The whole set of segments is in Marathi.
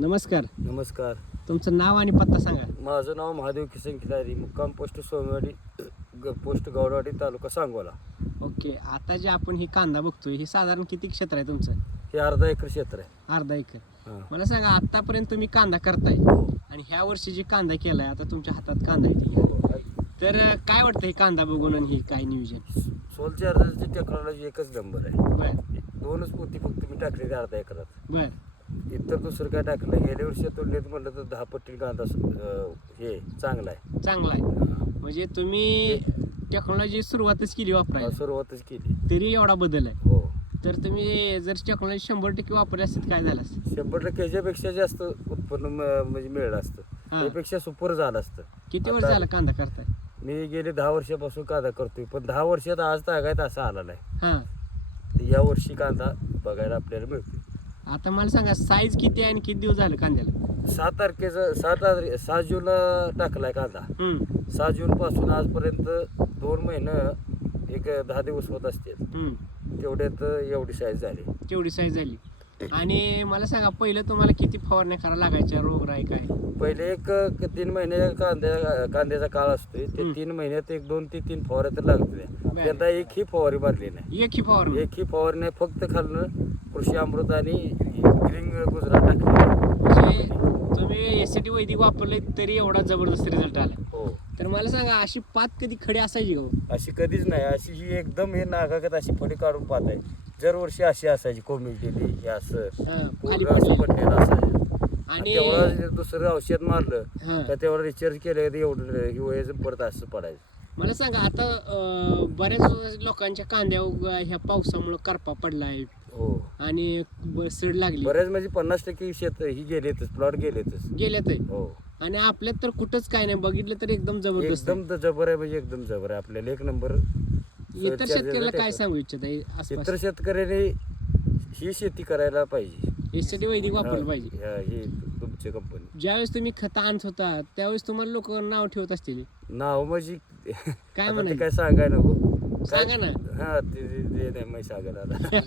नमस्कार. नमस्कार. तुमचं नाव आणि पत्ता सांगा. माझं नाव महादेव किसन खिलारी मुक्काम पोस्ट सोमवाडी ग- पोस्ट गौडवाडी तालुका सांगोला. ओके आता जे आपण ही कांदा बघतोय हे साधारण किती क्षेत्र आहे तुमचं? हे अर्धा एकर क्षेत्र आहे. अर्धा एकर. हां. मला सांगा आतापर्यंत तुम्ही कांदा करताय हो. आणि ह्या वर्षी जी कांदा केलाय आता तुमच्या हातात कांदा आहे ती. तर अं, काय वाटतं हे कांदा बघून आणि हे काय नियोजन? अर्धाची टेक्नॉलॉजी एकच नंबर आहे. बर. दोनच पोती फक्त मी टाकली अर्धा एकरात. बर. इतर दुसरं काय टाकलं गेल्या वर्षी तुलनेत म्हणलं तर दहा पट्टी कांदा अं, हे चांगला आहे. चांगला आहे. हां. म्हणजे तुम्ही टेक्नॉलॉजी सुरुवातच केली वापरायला. सुरुवातच केली. तरी एवढा बदल आहे. हो. तर तुम्ही जर टेक्नॉलॉजी शंभर टक्के वापरली असते तर काय झालं असतं? शंभर टक्के ह्याच्यापेक्षा जास्त उत्पन्न म- म्हणजे मिळलं असतं. हां. त्यापेक्षा सुपर झालं असतं. किती वर्ष आता- झालं कांदा करताय? मी गेले दहा वर्षापासून कांदा करतोय पण दहा वर्षात आज तागायत असा आला नाही हां. या वर्षी कांदा बघायला आपल्याला मिळतो आता मला सांगा साईज किती आहे आणि किती दिवस झालं कांद्याला? सात तारखेचं सात तारीख सहा जूनला टाकलाय कांदा. हम्म, सहा जून पासून आजपर्यंत दोन महिने एक दहा दिवस होत असतील. हम्म. तेवढ्यात एवढी साईज झाली. तेवढी साईज झाली. आणि मला सांगा पहिलं तुम्हाला किती फवारण्या करायला लागायच्या? रोगराई काय? पहिले एक क- तीन महिने कांद्या कांद्याचा काळ असतोय. ते हम्म. तीन महिन्यात एक दोन ते तीन फवारे तर लागते बरं. यंदा एकही फवारी मारली नाही. एक ही फवारणी एकही फवारणी नाही, फक्त खालनं कृषी अमृत आणि गुजरात म्हणजे तुम्ही एस टी वैदिक वापरले तरी एवढा जबरदस्त रिझल्ट आला. हो. तर मला सांगा अशी पात कधी खडी असायची का हो? अशी कधीच नाही. अशी ही एकदम हे नागागत अशी फडी काढून पाहत आहे. दरवर्षी अशी असायची कोमिटीली हे असं. हां, खाली पूर्ण असं पडलेली. पडलेलं असायचं. आणि तेवढं दुसरं औषध मारलं हां. तर तेवढं रिचार्ज केलं की एवढं हे व्हायचं परत असं पडायचं. मला सांगा आता अं, बऱ्याच लोकांच्या कांद्या ह्या पावसामुळे करपा पडलाय. हो. आणि ब- सड लागली. बऱ्याच म्हणजे पन्नास टक्के शेत ही गेलेतच प्लॉट गेलेतच. गेल्यात आहे. हो. आणि आपल्यात तर कुठंच काय नाही बघितलं तर एकदम जबरदस्त. एकदम तर जबर आहे म्हणजे एकदम जबर आहे. आपल्याला एक नंबर इतर शेतकऱ्याला काय सांगू इच्छित आहे इतर शेतकऱ्याने ही शेती करायला पाहिजे. यासाठी वैदिक वापरलं पाहिजे. हा, ही तुमची कंपनी ज्यावेळेस तुम्ही खत आणत होता त्यावेळेस तुम्हाला लोक नाव ठेवत असतील. नाव म्हणजे काय आता ते? काय सांगाय नको. सांगा ना. हा ते ते- ते नाही मी सांगत आता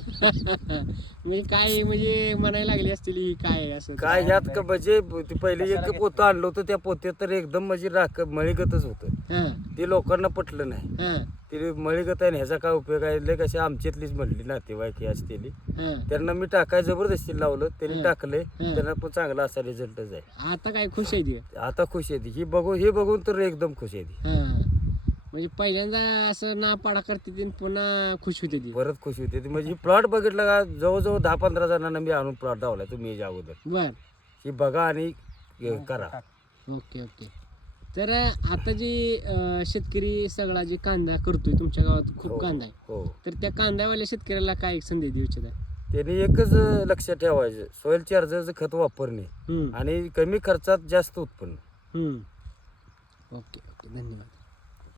म्हणजे काय म्हणजे म्हणायला लागली असतील ही काय आहे असं? काय ह्यात का म्हणजे ते पहिले एक पोतं आणलं होतं त्या पोत्यात तर एकदम म्हणजे राख मळीगतच होतं. हा. ते लोकांना पटलं नाही. हा. ते मळीगत आहे ना ह्याचा काय उपयोग आहे? लय कशी आमच्यातलीच म्हणली नातेवाईक ही असलेली. हा. त्यांना मी टाकाय जबरदस्ती लावलं त्यांनी. टाकले हं. त्यांना पण चांगला असा रिझल्टच आहे. आता काय खुश आहे ती? आता खुश आहे ती. ही बघून हे बघून तर एकदम खुश आहे ती. हा. म्हणजे पहिल्यांदा असं ना पाडा करते ती आणि पुन्हा खुश होते ती. परत खुश होते ती. म्हणजे प्लॉट बघितला का जवळजवळ दहा पंधरा जणांना मी आणून प्लॉट धावला तुम्ही याच्या अगोदर. बर. ही बघा आणि हे करा. Okay okay. तर आता जी अं, शेतकरी सगळा जे कांदा करतोय तुमच्या गावात हो, खूप कांदा आहे. हो. तर त्या कांद्यावाल्या शेतकऱ्याला काय एक संदेश देऊ इच्छित? आहे त्यांनी एकच लक्षात ठेवायचं. सॉइल चार्जरचं खत वापरणे हम्म, आणि कमी खर्चात जास्त उत्पन्न. हम्म. Okay okay. धन्यवाद.